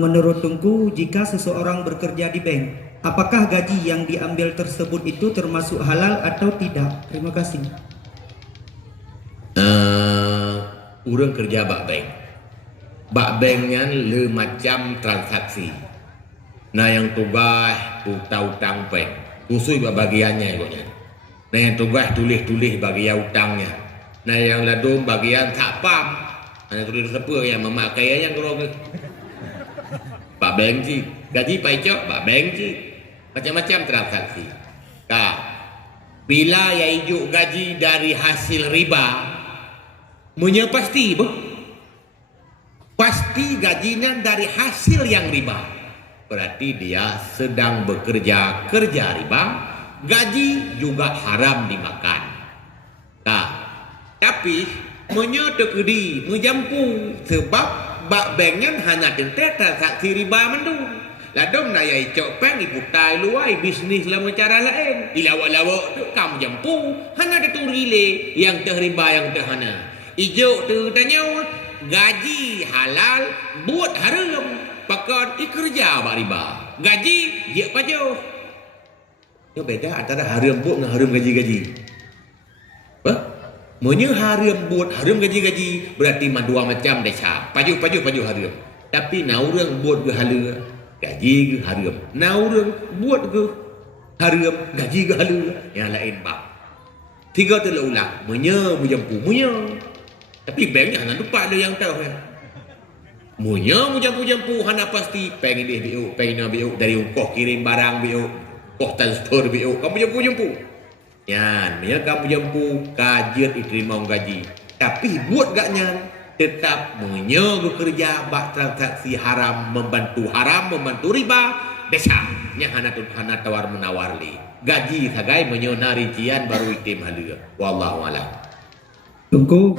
Menurut Tungku, jika seseorang bekerja di bank, apakah gaji yang diambil tersebut itu termasuk halal atau tidak? Terima kasih. Orang kerja bak bank. Bak bank kan le macam transaksi. Nah yang tugas utang bank. Khusus bagiannya ikutnya. Nah yang tugas tulis-tulis bagian utangnya. Nah yang ladung bagian tak pam. Nah tulis siapa yang memakai yang kalau Pak bank sih. Gaji pajak Pak bank sih. Macam-macam transaksi. Nah, bila ya ijuk gaji dari hasil riba, punya pasti boh. Pasti gajinya dari hasil yang riba. Berarti dia sedang bekerja kerja riba, gaji juga haram dimakan. Nah, tapi menyotok di menjampu sebab bak banknya hanya tentang transaksi riba mendung. Ladom naya icok peng iputai luai bisnis lah cara lain. Ilawak-lawak tu kamu jampu hanya diturile yang terriba yang terhana. Ijo tu tanya gaji halal buat haram pakai ikerja bak riba. Gaji dia pajo. Yo beda antara haram buat dengan haram gaji-gaji. Apa? Menye haram buat haram gaji-gaji berarti dua macam desa. Paju haram. Tapi naurang buat ke hala gaji ke haram. Naurang buat ke haram gaji ke hala yang lain bab. Tiga terulang. Menye mujampu menye. Tapi banknya hanya lupa ada yang tahu ya. Munye mujampu-jampu hana pasti pengen dia BO, pengen BO dari koh kirim barang BO, koh transfer BO, kamu jampu-jampu. Yan, ya kamu jampu kajian diterima gaji. Tapi buat gaknya tetap munye bekerja bak transaksi haram, membantu riba, desa. Nya hana tawar menawar li. Gaji sagai munye narijian baru itim halia. Wallahu a'lam. Tungku.